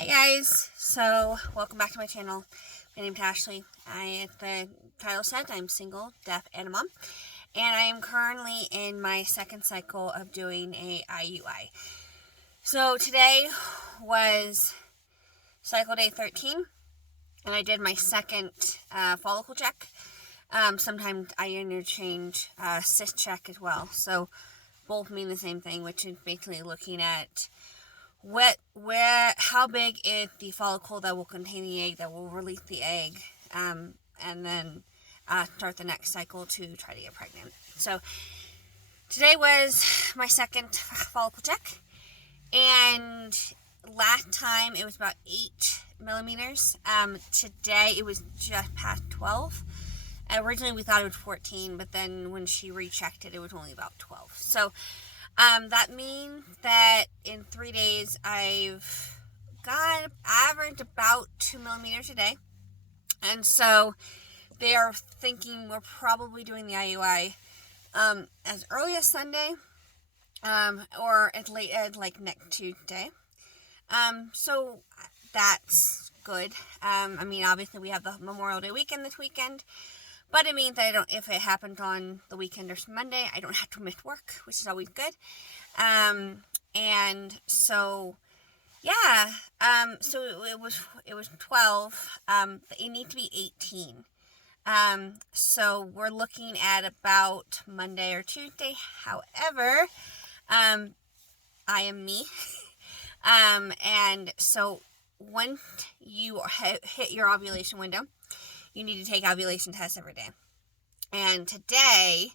Hey guys, so welcome back to my channel. My name is Ashley. The title said, I'm single, deaf, and a mom. And I am currently in my second cycle of doing a IUI. So today was cycle day 13, and I did my second follicle check. Sometimes I interchange cyst check as well. So both mean the same thing, which is basically looking at how big is the follicle that will contain the egg, that will release the egg, and then start the next cycle to try to get pregnant. So today was my second follicle check, and last time it was about 8 millimeters. Today it was just past 12. Originally we thought it was 14, but then when she rechecked it, it was only about 12. So that means that in 3 days I've got average about 2 millimeters a day. And so they are thinking we're probably doing the IUI as early as Sunday or as late as like next Tuesday. So that's good. I mean, obviously we have the Memorial Day weekend this weekend. But it means that if it happened on the weekend or Monday, I don't have to miss work, which is always good. And so, yeah. So it was 12. It needs to be 18. So we're looking at about Monday or Tuesday. However, I am me. And so once you hit your ovulation window, you need to take ovulation tests every day. And today,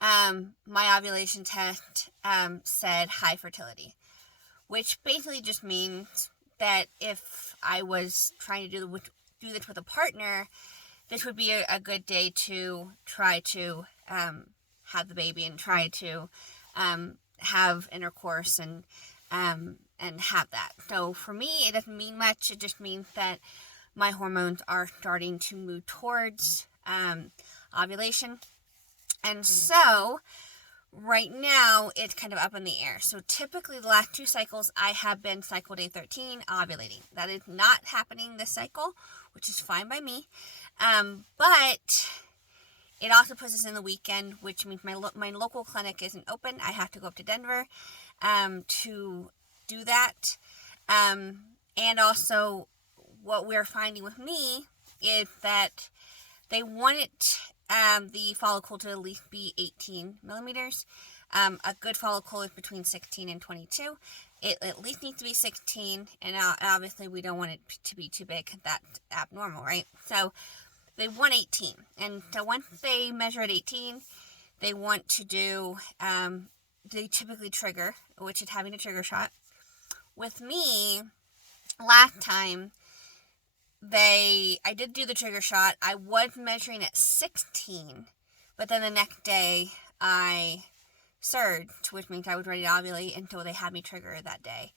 my ovulation test said high fertility, which basically just means that if I was trying to do this with a partner, this would be a good day to try to have the baby and try to have intercourse and have that. So for me, it doesn't mean much. It just means that my hormones are starting to move towards ovulation. And so right now it's kind of up in the air. So typically the last 2 cycles I have been cycle day 13 ovulating. That is not happening this cycle, which is fine by me. But it also puts us in the weekend, which means my local clinic isn't open. I have to go up to Denver to do that. And also what we're finding with me is that they want the follicle to at least be 18 millimeters. A good follicle is between 16 and 22. It at least needs to be 16, and obviously we don't want it to be too big. That's abnormal, right? So they want 18. And so once they measure at 18, they want to do, they typically trigger, which is having a trigger shot. With me, last time, I did do the trigger shot. I was measuring at 16, but then the next day I surged, which means I was ready to ovulate until they had me trigger that day.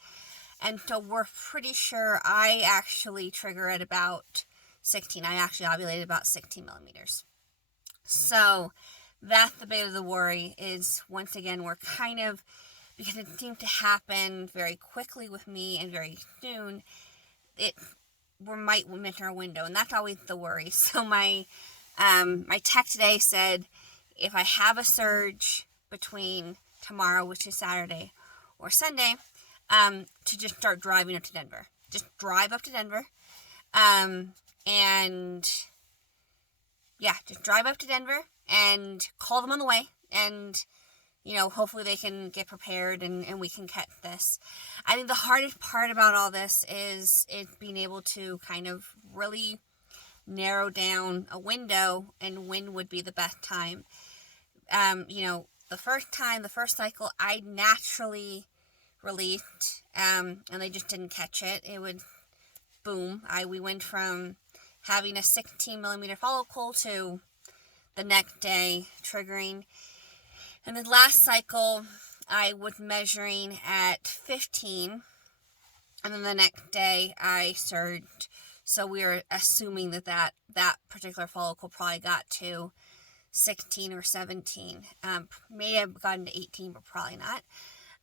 And so we're pretty sure I actually trigger at about 16. I actually ovulated about 16 millimeters. So that's the bit of the worry is, once again, we're kind of, because it seemed to happen very quickly with me and very soon, we might miss our window, and that's always the worry. So my tech today said if I have a surge between tomorrow, which is Saturday, or Sunday, to just start driving up to Denver. Just drive up to Denver, and yeah, just drive up to Denver and call them on the way, and hopefully they can get prepared and we can catch this. I think the hardest part about all this is being able to kind of really narrow down a window and when would be the best time. The first cycle, I naturally released, and they just didn't catch it. It would boom. We went from having a 16 millimeter follicle to the next day triggering. And the last cycle, I was measuring at 15, and then the next day I surged. So we were assuming that particular follicle probably got to 16 or 17. May have gotten to 18, but probably not.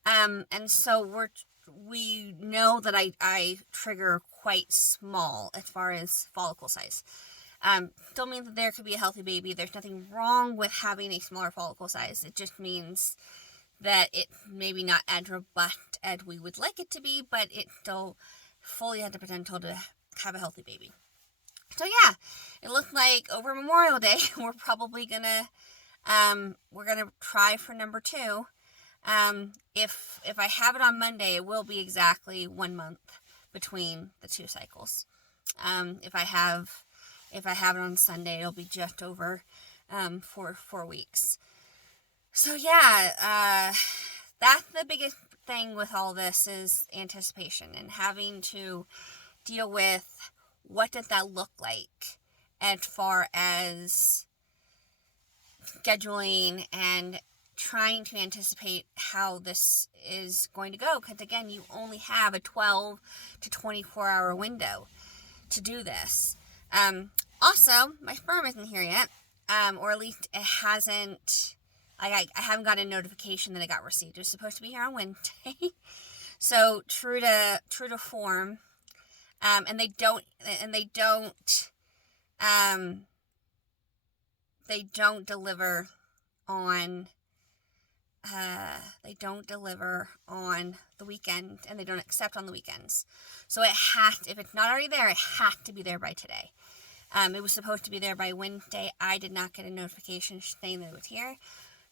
And so we know that I trigger quite small as far as follicle size. Don't mean that there could be a healthy baby. There's nothing wrong with having a smaller follicle size. It just means that it maybe not as robust as we would like it to be, but it still fully has the potential to have a healthy baby. So yeah, it looked like over Memorial Day, we're probably gonna try for number 2. If I have it on Monday, it will be exactly 1 month between the 2 cycles. If I have it on Sunday, it'll be just over 4 weeks. So yeah, that's the biggest thing with all this is anticipation and having to deal with what does that look like as far as scheduling and trying to anticipate how this is going to go, because again, you only have a 12 to 24 hour window to do this. Also, my sperm isn't here yet, or at least it hasn't. I haven't got a notification that it got received. It was supposed to be here on Wednesday, so true to form. And they don't deliver on the weekend, and they don't accept on the weekends. So if it's not already there, it has to be there by today. It was supposed to be there by Wednesday. I did not get a notification saying that it was here.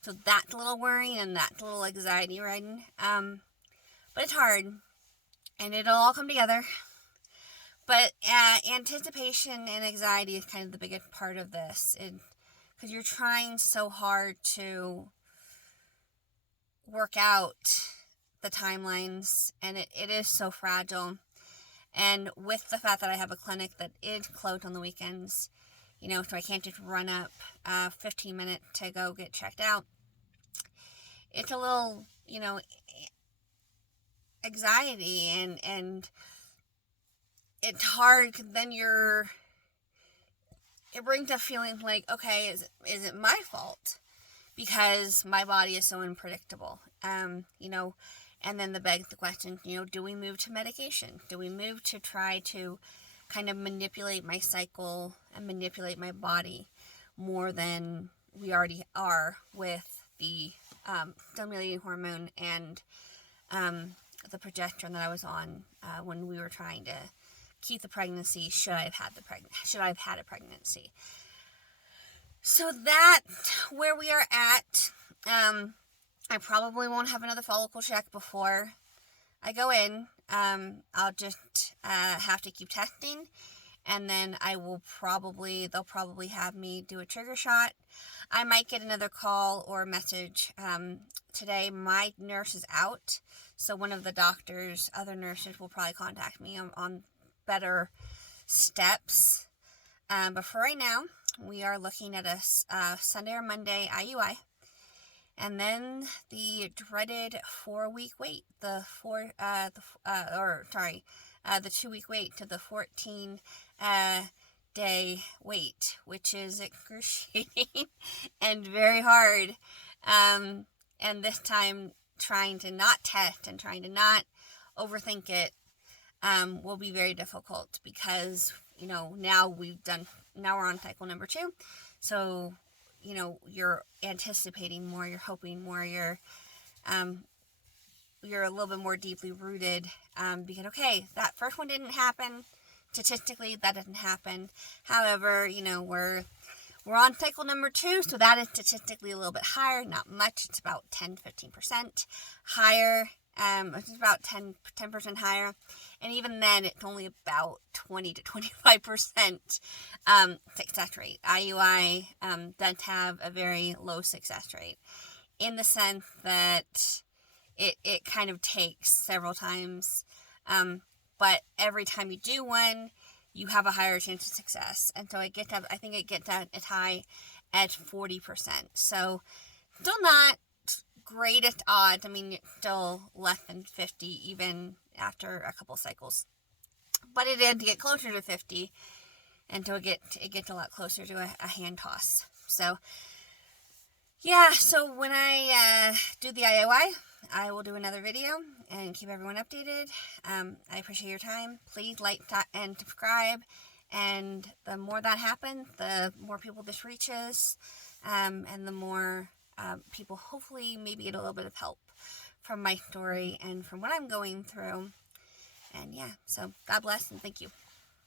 So that's a little worrying and that's a little anxiety riding. But it's hard, and it'll all come together. But anticipation and anxiety is kind of the biggest part of this, because you're trying so hard to work out the timelines, and it is so fragile. And with the fact that I have a clinic that is closed on the weekends, so I can't just run up 15 minutes to go get checked out, it's a little, anxiety, and it's hard, because then it brings a feeling like, okay, is it my fault? Because my body is so unpredictable, and then begs the question, do we move to medication? Do we move to try to kind of manipulate my cycle and manipulate my body more than we already are with the stimulating hormone and the progesterone that I was on when we were trying to keep the pregnancy, should I have had a pregnancy. So that's where we are at. I probably won't have another follicle check before I go in. I'll just have to keep testing, and then they'll probably have me do a trigger shot. I might get another call or message. Today my nurse is out, so one of the other nurses will probably contact me on better steps. But for right now, we are looking at a Sunday or Monday IUI, and then the dreaded 4-week wait. The 2-week wait to the 14 day wait, which is excruciating and very hard. And this time, trying to not test and trying to not overthink it will be very difficult, because now we're on cycle number 2, so you're anticipating more, you're hoping more, you're a little bit more deeply rooted, because okay, that first one didn't happen, statistically that didn't happen, however, we're on cycle number 2, so that is statistically a little bit higher, not much, it's about 10-15% higher. It's about 10% higher, and even then, it's only about 20 to 25% success rate. IUI does have a very low success rate, in the sense that it kind of takes several times, but every time you do one, you have a higher chance of success, and so I think it gets as high as 40%. So still not greatest odds. I mean, it's still less than 50 even after a couple cycles, but it did get closer to 50, and so it gets a lot closer to a hand toss. So yeah, so when I do the IOI, I will do another video, and keep everyone updated. I appreciate your time. Please like and subscribe. And the more that happens, the more people this reaches, and the more people hopefully maybe get a little bit of help from my story and from what I'm going through. And yeah, so God bless and thank you.